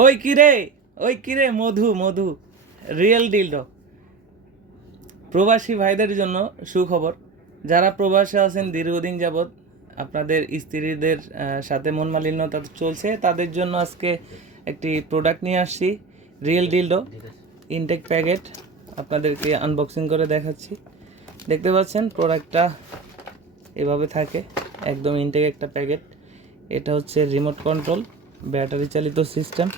ওই কিরে ওই কিরে মধু মধু। রিয়েল ডিলডো প্রবাসী ভাইদের জন্য সুখবর। যারা প্রবাসে আছেন দীর্ঘদিন যাবৎ, আপনাদের স্ত্রীদের সাথে মন মালিন্যতা চলছে, তাদের জন্য আজকে একটি প্রোডাক্ট নিয়ে আসছি। রিয়েল ডিলডো ইনটেক প্যাকেট আপনাদেরকে আনবক্সিং করে দেখাচ্ছি। দেখতে পাচ্ছেন প্রোডাক্টটা এভাবে থাকে। একদম ইনটেক একটা প্যাকেট এটা হচ্ছে রিমোট কন্ট্রোল ব্যাটারি চালিত সিস্টেম।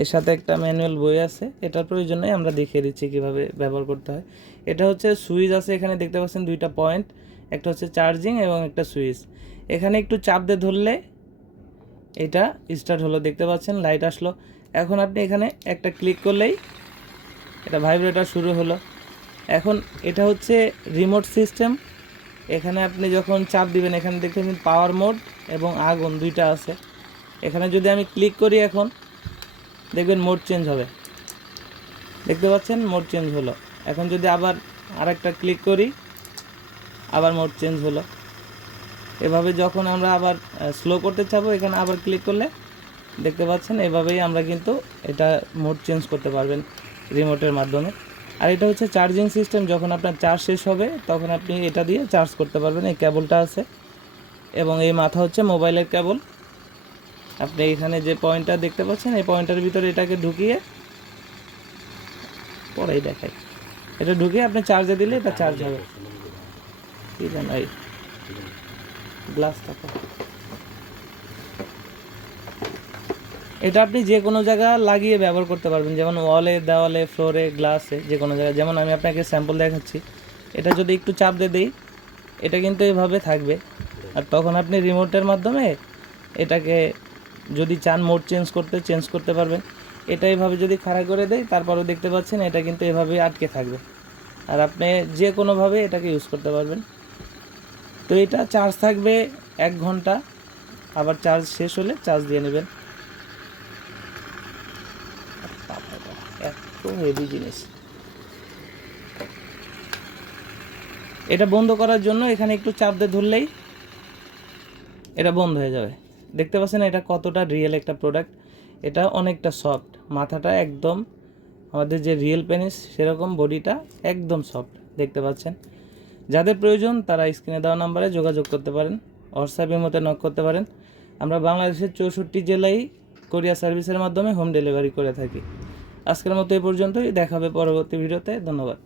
এর সাথে একটা ম্যানুয়াল বই আছে। এটার প্রয়োজনে আমরা দেখিয়ে দিচ্ছি কীভাবে ব্যবহার করতে হয়। এটা হচ্ছে সুইচ আছে, এখানে দেখতে পাচ্ছেন দুইটা পয়েন্ট। একটা হচ্ছে চার্জিং এবং একটা সুইচ। এখানে একটু চাপ দিয়ে ধরলে এটা স্টার্ট হলো, দেখতে পাচ্ছেন লাইট আসলো। এখন আপনি এখানে একটা ক্লিক করলেই এটা ভাইব্রেটার শুরু হলো। এখন এটা হচ্ছে রিমোট সিস্টেম। এখানে আপনি যখন চাপ দিবেন, এখানে দেখতে পাচ্ছেন পাওয়ার মোড এবং আগুন দুইটা আছে। এখানে যদি আমি ক্লিক করি এখন, দেখবেন মোড চেঞ্জ হবে। দেখতে পাচ্ছেন? মোড চেঞ্জ হলো। এখন যদি আবার আরেকটা ক্লিক করি, আবার মোড চেঞ্জ হলো। এভাবে যখন আমরা আবার স্লো করতে চাবো, এখানে আবার ক্লিক করলে, দেখতে পাচ্ছেন? এভাবেই আমরা কিন্তু এটা মোড চেঞ্জ করতে পারবেন রিমোটের মাধ্যমে। আর এটা হচ্ছে চার্জিং সিস্টেম যখন আপনার চার্জ শেষ হবে, তখন আপনি এটা দিয়ে চার্জ করতে পারবেন। এই কেবলটা আছে। এবং এই মাথা হচ্ছে মোবাইলের কেবল আপনি এখানে যে পয়েন্টটা দেখতে পাচ্ছেন, এই পয়েন্টের ভিতরে এটাকে ঢুকিয়ে পরেই দেখাই। এটা ঢুকিয়ে আপনি চার্জে দিলে এটা চার্জ হবে। কি জানো এই গ্লাস এটা আপনি যে কোনো জায়গা লাগিয়ে ব্যবহার করতে পারবেন, যেমন ওয়ালে দেওয়ালে ফ্লোরে গ্লাসে যে কোনো জায়গায়। যেমন আমি আপনাকে স্যাম্পল দেখাচ্ছি, এটা যদি একটু চাপ দিয়ে দিই, এটা কিন্তু এভাবে থাকবে। আর তখন আপনি রিমোটের মাধ্যমে এটাকে যদি চান মোড চেঞ্জ করতে চেঞ্জ করতে পারবেন এটা এভাবে যদি খাড়া করে দেয়, তারপরেও দেখতে পাচ্ছেন এটা কিন্তু এভাবেই আটকে থাকবে। আর আপনি যে কোনোভাবে এটাকে ইউজ করতে পারবেন। তো এটা চার্জ থাকবে এক ঘণ্টা, আবার চার্জ শেষ হলে চার্জ দিয়ে নেবেন। এত হেভি জিনিস। এটা বন্ধ করার জন্য এখানে একটু চাপ দিয়ে ধরলেই এটা বন্ধ হয়ে যাবে। দেখতে পাচ্ছেন এটা কতটা রিয়েল একটা প্রোডাক্ট এটা অনেকটা সফট মাথাটা একদম, আমাদের যে রিয়েল পেনিস সেরকম বডিটা একদম সফট দেখতে পাচ্ছেন। যাদের প্রয়োজন, তারা স্ক্রিনে দেওয়া নাম্বারে যোগাযোগ করতে পারেন হোয়াটসঅ্যাপের মধ্যে নক করতে পারেন। আমরা বাংলাদেশের চৌষট্টি জেলায় কোরিয়া সার্ভিসের মাধ্যমে হোম ডেলিভারি করে থাকি। আজকের মতো এই পর্যন্তই দেখাবে পরবর্তী ভিডিওতে ধন্যবাদ।